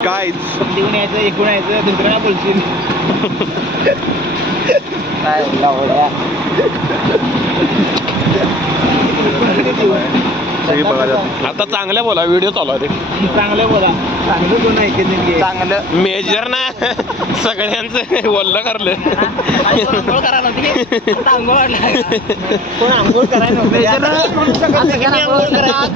काय देऊन यायचं एकूण यायचं दुसऱ्याला बोलशील काय आता चांगल्या बोला व्हिडिओ चालू आहे चांगलं बोला चांगलं कोण ऐकत चांगलं मेजर ना सगळ्यांचं वल्ल करलं आंघोळ करायला होती कोण आंघोळ करायला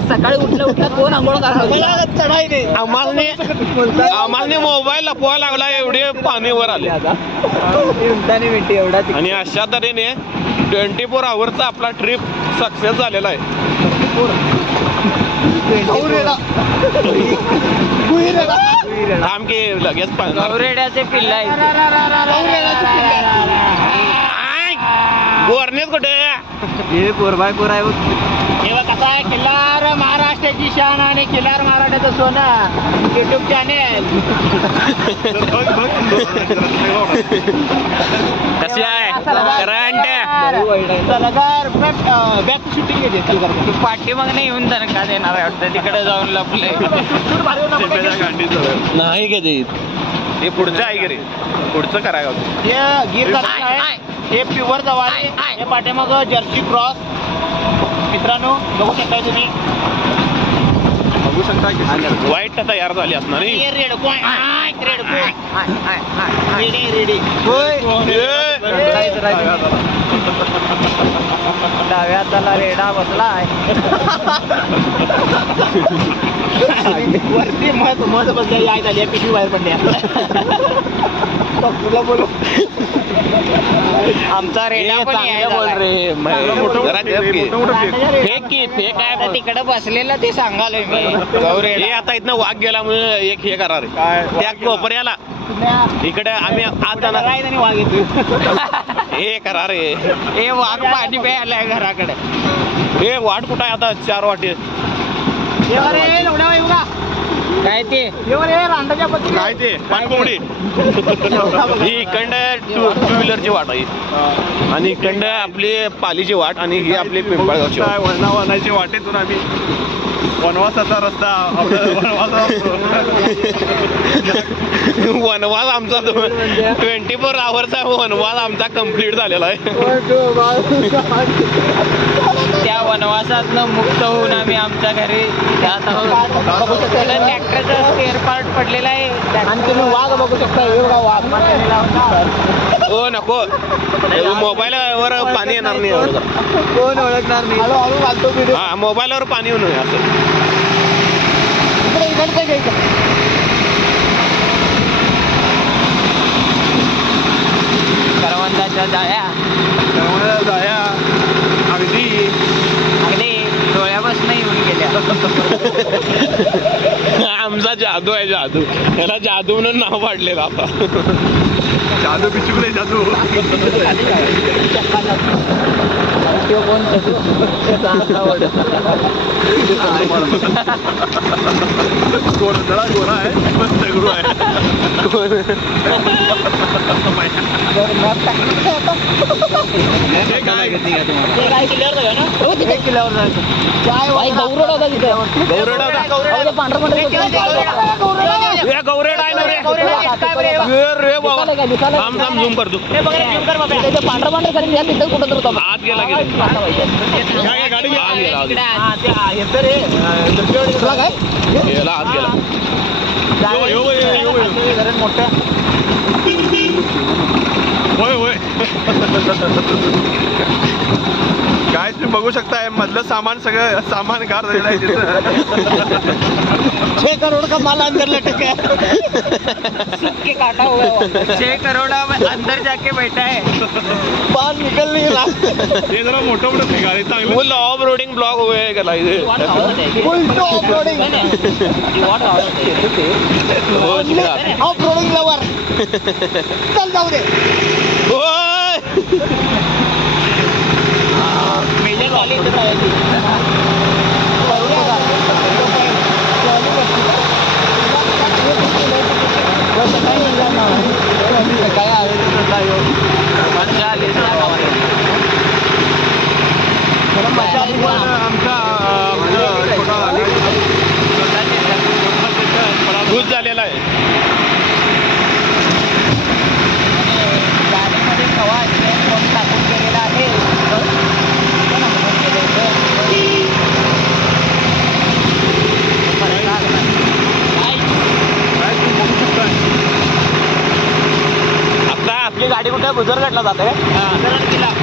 सकाळी उठल्या कोण आंघोळ करायला चढाई आम्हाला मोबाईल लपवा लागला एवढे पाणी वर आले मिनिटे एवढा आणि अशा तऱ्हेने 24 आवर्सचा आपला ट्रिप सक्सेस झालेला आहे आमके लगेच गौरेड्याचे पिल्ला बोरनेच कुठे कोरबायपूर आहे तेव्हा कसा आहे खिल्लार महाराष्ट्राची शान आणि खिल्लार महाराष्ट्राचं सोनं युट्यूब चॅनेल कशी आहे बॅक शूटिंग घेते पाठी मग नाही येऊन जाणं का देणार आहे वाटतं तिकडे जाऊन लपले नाही कधी ते पुढचं आहे की रे पुढचं करायला हे गिर आहे हे प्युअर जवारी हे पाठीमाग जर्सी क्रॉस मित्रांनो बघू शकता तुम्ही बघू शकता की वाईट तयार झाली असणार रेडको रेडी डाव्या त्याला रेडा बसलाय वरती मत बसल्या आई झाली पिशवी बाहेर पडल्या तुला बोलू आमचा रेडा बोल रे फेक आहे तिकडे बसलेलं ते सांगालोय मी हे आता इथनं वाघ गेला म्हणून एक हे करा रे त्या कोपऱ्याला इकडे आम्ही आज जाणार आणि वाघ येतो हे करा रे हे वाघ पाणी प्यायलाय घराकडे हे वाट कुठं आहे आता 4 वाटे काय ते रांडाच्या पत्ती काय ते पाणकोंबडी ही इकडं टू व्हीलरची वाट आहे आणि इकडं आपली पालीची वाट आणि ही आपली पिंपळगावची वनाची वाटेतून आम्ही वनवासाचा रस्ता वनवास आमचा 24 आवर्सचा वनवास आमचा कम्प्लीट झालेला आहे त्या वनवासातनं मुक्त होऊन आम्ही आमच्या घरी जात आहोत ट्रॅक्टरचा स्पेअर पार्ट पडलेला आहे आणि तुम्ही वाघ बघू शकता वाघ हो नको मोबाईलवर पाणी येणार नाही कोण ओळखणार नाही हा मोबाईलवर पाणी येऊ नये असं करवंदाच्या जाया अगदी डोळ्यापासून येऊन गेल्या आमचा जादू आहे जादू याला जादू म्हणून नाव पाडलेलं आता जादू बिचुकले जादू गोरा आहे दगडू आहे गौरेड आहे ना रे बाबा थांब झूम करतो पांढरा पांढरा कुठं आत गेला गेला आत गेला मोठ्या होय होय काय तुम्ही बघू शकताय मधलं सामान सगळं सामान गार झालेलं आहे 6 करोड़ का माल अंदर लटका है के काटा हुआ है 6 करोड़ अंदर जाके बैठा है बाहर निकल नहीं रहा ये जरा मोठं मोठं गाडी चांगली फुल ऑफ रोडिंग ब्लॉक हुए गेला इथे फुल off roading off roading lover चल जाऊ दे मेजर वाली इधर आया थी काय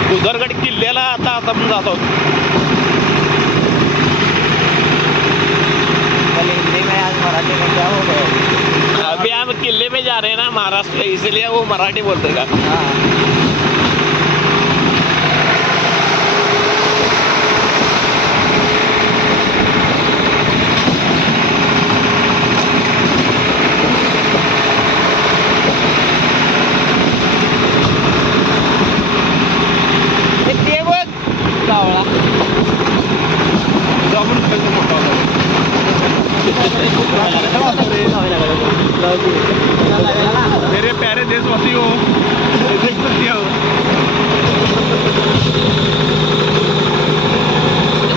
भुदरगड किल्ल्याला आता आपण जात आहोत. हिंदी में आज मराठी में क्या हो गया? अभी हम किले में जा रहे हैं ना महाराष्ट्र, इसलिए वो मराठी बोलते का. मेरे प्यारे देशवासियों, देख सकते हो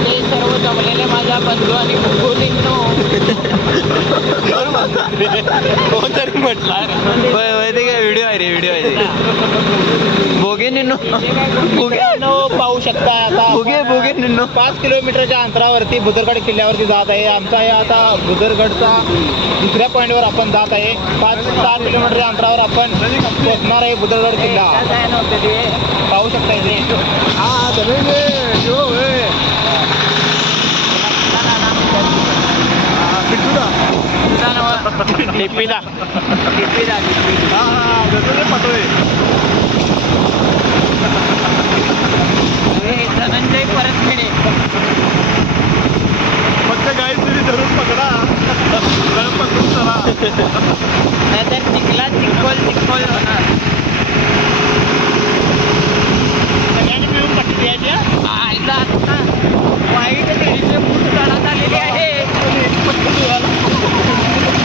ते सर्व जमलेले माझ्या बंधू आणि मुलींनो. कोणतरी म्हटलं व्हिडिओ आहे रे, व्हिडिओ आहे. बोगे निन्नो पाहू शकता आता बोगे निन्नो 5 किलोमीटरच्या अंतरावरती भुदरगड किल्ल्यावरती जात आहे. आमचा हे आता भुदरगडचा दुसऱ्या पॉईंटवर आपण जात आहे. 5-6 किलोमीटरच्या अंतरावर आपण पोहोचणार आहे भुदरगड किल्ला. पाहू शकता इथे. टिप्पीला धनंजय परत खेळे. फक्त गाई तुझी धरून पकडा, पकडून चला, नाहीतर चिखला चिखल होणार. सगळ्यांनी मिळून पट्टी द्यायची. आईला वाईट 150 फूट चढत आलेली आहे.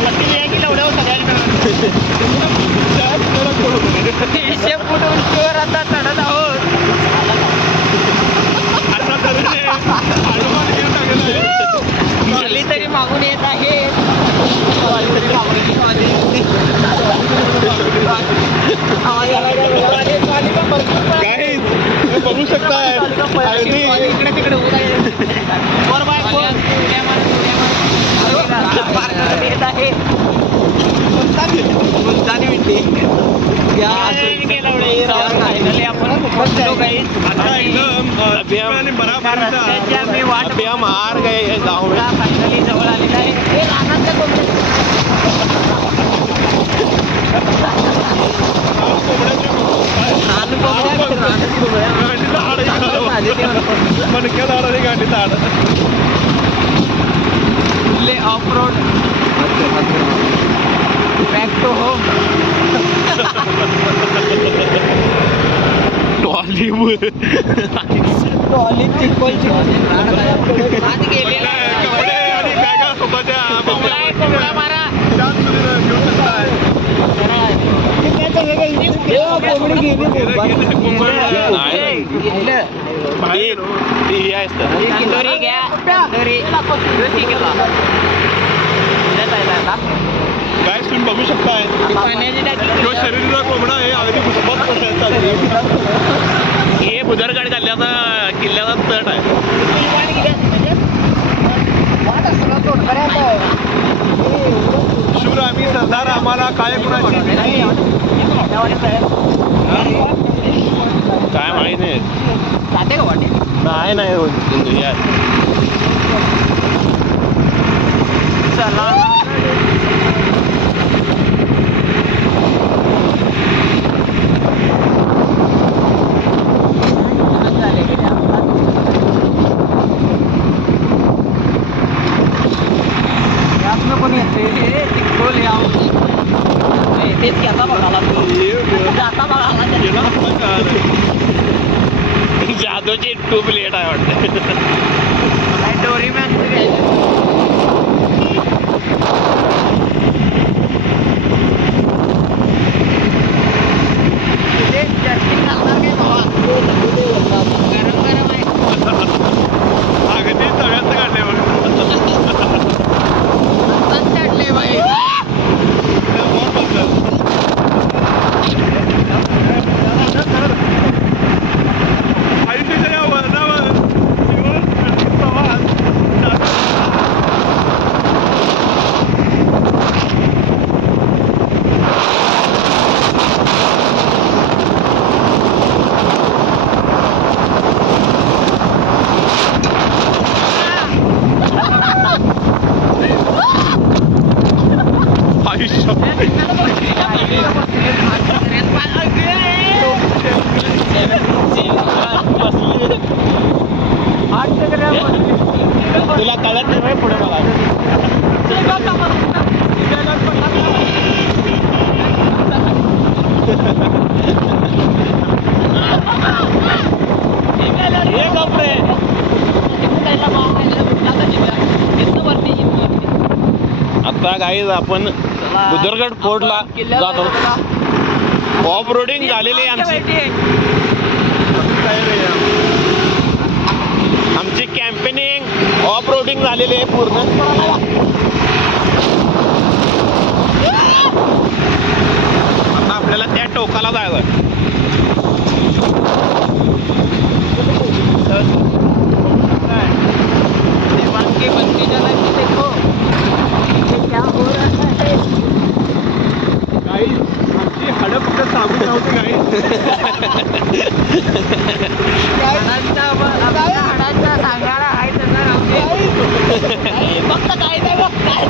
पट्टी द्यायची लवड्यावर सगळ्यांनी 150 फूट उंचीवर आता चढत आहोत. माली तरी मागून येत आहे. बघू शकताय इकडे तिकडे येत आहे. फायनली आपण पोहोचलो काही. मी वाट अभी हम हार गए हैं गाँव में. फायनली जवळ आलेला आहे. मनक्यात आडाने गाडीत आड off road back to home. Tollywood कोंबडा मारा. तंदुरी घ्या. काय तुम्ही बघू शकताय. पाण्याची जो शरीराचा कोंबडा आहे अगदी घुसमट पडण्याचा. हे भुदरगड किल्ल्याचा तट आहे. शूर आम्ही सरदार, आम्हाला काय कुणाची काय माहित नाही. जाते का वाटे? नाही यार. चला पण येते तिकडे तेच घ्याचा बघाला जाता बघाला. जादूची ट्यूब लेट आहे वाटतं. डोरी मॅन जर्किंग घालणार काय भावा? गरम गरम आहे. अगदी सगळ्याच काढले बघ. चढले बाई. आयुष्याच्या या वर्णावर जीवन प्रवास गाईज आपण बुदरगड फोर्टला जातो. ऑफ रोडिंग झालेली आहे आमची कॅम्पेनिंग ऑफ रोडिंग झालेली आहे पूर्ण. आता आपल्याला त्या टोकाला जायचं. आमची हाडं फक्त साबून नव्हती काही. हाडांचा सांगाडा आहे फक्त काय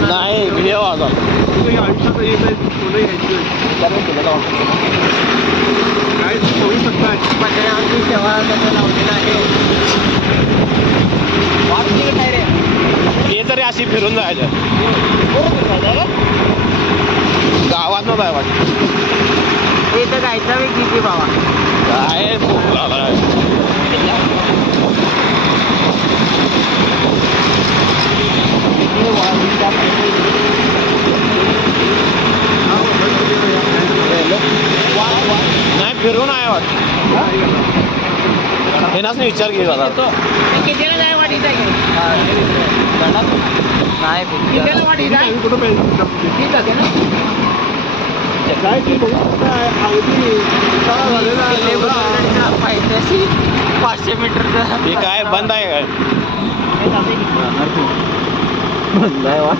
नाही हे वाजा काय होऊ शकता सेवा लावलेला आहे. हे तरी अशी फिरून जायचं गावात न जाय वाटत. इथं जायचा वेग किती बाबा काय खूप झाला नाही फिरून आहे वाटत. हे नाच विचार केला कितीला जाय वाटीचा नाही कितीला वाटीचा कुठं ठीक आहे ना. काय की अगदी पायथ्याशी 500 मीटरचा हे काय बंद आहे काय बंद आहे वा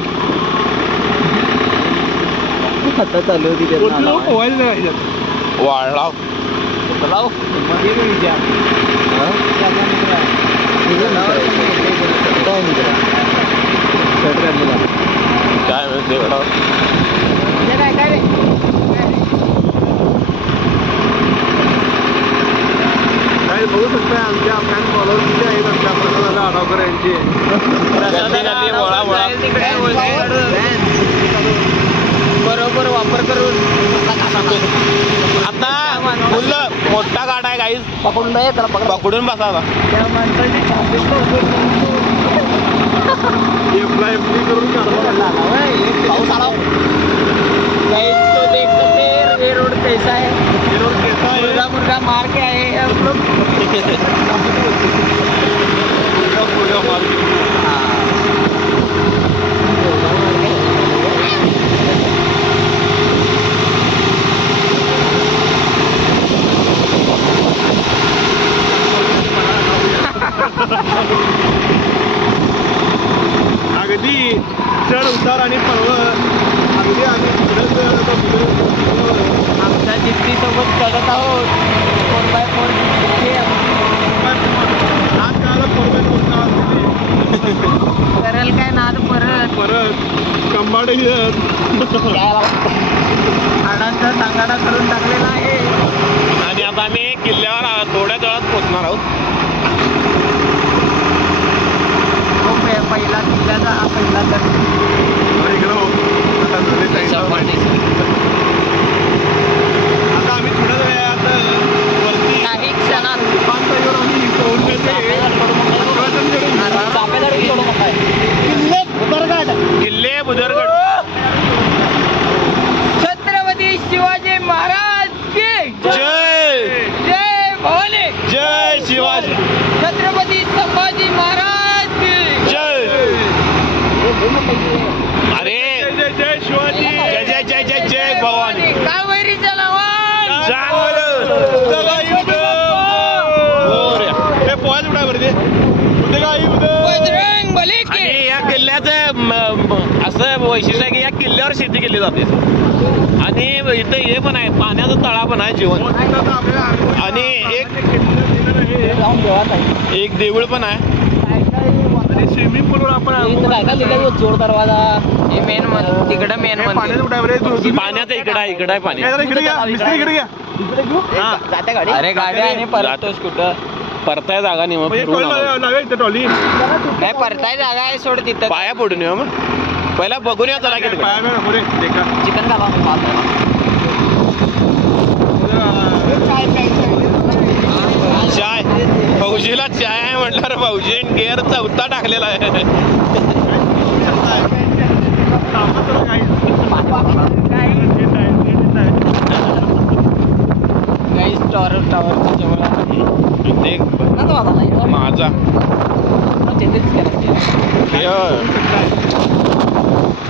आता चालू होती पोहायला नाही वाळला काय म्हणते काय रे काय बघू शकता आमच्या फॅन फॉलोअर्स किती आहेत आमच्या प्रसादाला आडावकर यांची. बरोबर वापर करून आता फुल मोठा गाडा आहे गाईज पकडून नाही त्याला पकडून बसावा. त्या माणसाची एफडी करून काढवा पाऊस आला तो देख सकते हैं ये रोड कैसा है. हे रोड कैसा आहे मुर्गा मुर्गा मार के आए हैं हम लोग. मुर्गा मार के. अगदी चढ उतार आणि पर्वत अगदी आम्ही आमच्या जिद्दीसोबत चढत आहोत 4x4 करेल काय नाद परत परत कंबाड येत हाडांचा सांगाडा करून टाकलेला आहे. आणि आता आम्ही किल्ल्यावर थोड्या वेळात पोहोचणार आहोत. पहिला किल्ल्याचा हा पहिला तर आता आम्ही थोड्या वेळात वरती काही क्षणात किल्ले बुदरगड छत्रपती शिवाजी महाराज की जय जय भवानी जय शिवाजी छत्रपती संभाजी महाराज की जय. अरे जय जय शिवाजी. जय पोहायच उडा बरं ते आणि या किल्ल्याचं असं वैशिष्ट्य आहे की या किल्ल्यावर शेती केली जाते आणि इथं हे पण आहे पाण्याचा तळा पण आहे जीवन आणि एक देऊळ पण आहे स्विमिंग पूलवर आपण जोड दरवाजा हे मेन तिकडं मेन पाण्याचं इकडं आहे पाणी अरे गाडी आणि परतोस कुठं परताय जागा नाही मग फिरवून आलो. ट्रॉली नाही परताय जागा आहे सोड तिथं पाया पडून येऊ मग पहिला बघून या चला किती चिकन घाला चाय भाऊजीला चाय आहे म्हटल्यावर भाऊजी गेअर चौथा टाकलेला आहे टॉवरच्या जवळ ते माझा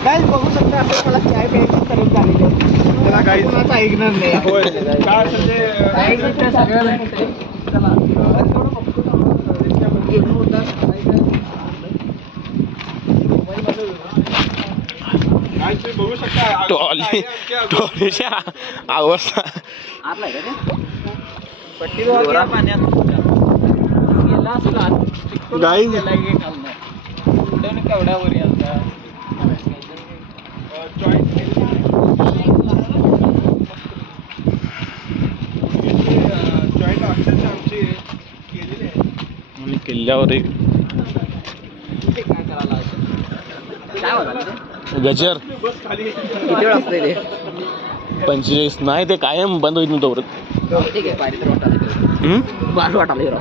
काय बघू शकता आपण मला चाय प्यायची तरी झालेली त्याला काही ऐकणार नाही बघू शकता टॉलीच्या अवस्था पाण्यात केवढ्यावर किल्ल्यावर एक गजर किती वेळ असते ते 45 नाही ते कायम बंद होईल तोपर्यंत ठीक आहे बाहेर वाटायला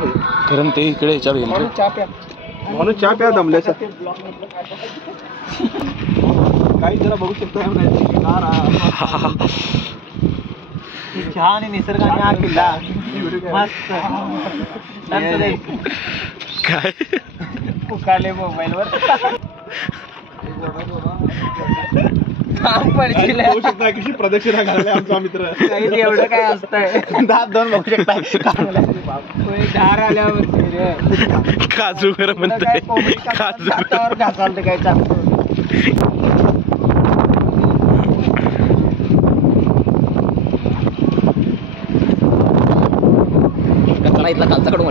कारण ते इकडे याच्यावर येईल म्हणून चहा प्या दमल्याचा काही जरा बघू शकतो चहा आणि निसर्गाने हा किल्ला मस्त काय पुकारले मोबाईलवर काम पडशील बघू शकता कशी प्रदक्षिणा घाललाय आमचा मित्र एवढं काय असतंय दात दोन बघू शकता धार आल्यावर काजू खरं म्हणतंय काजू घासाल काय चालतं इथला कालचा कडून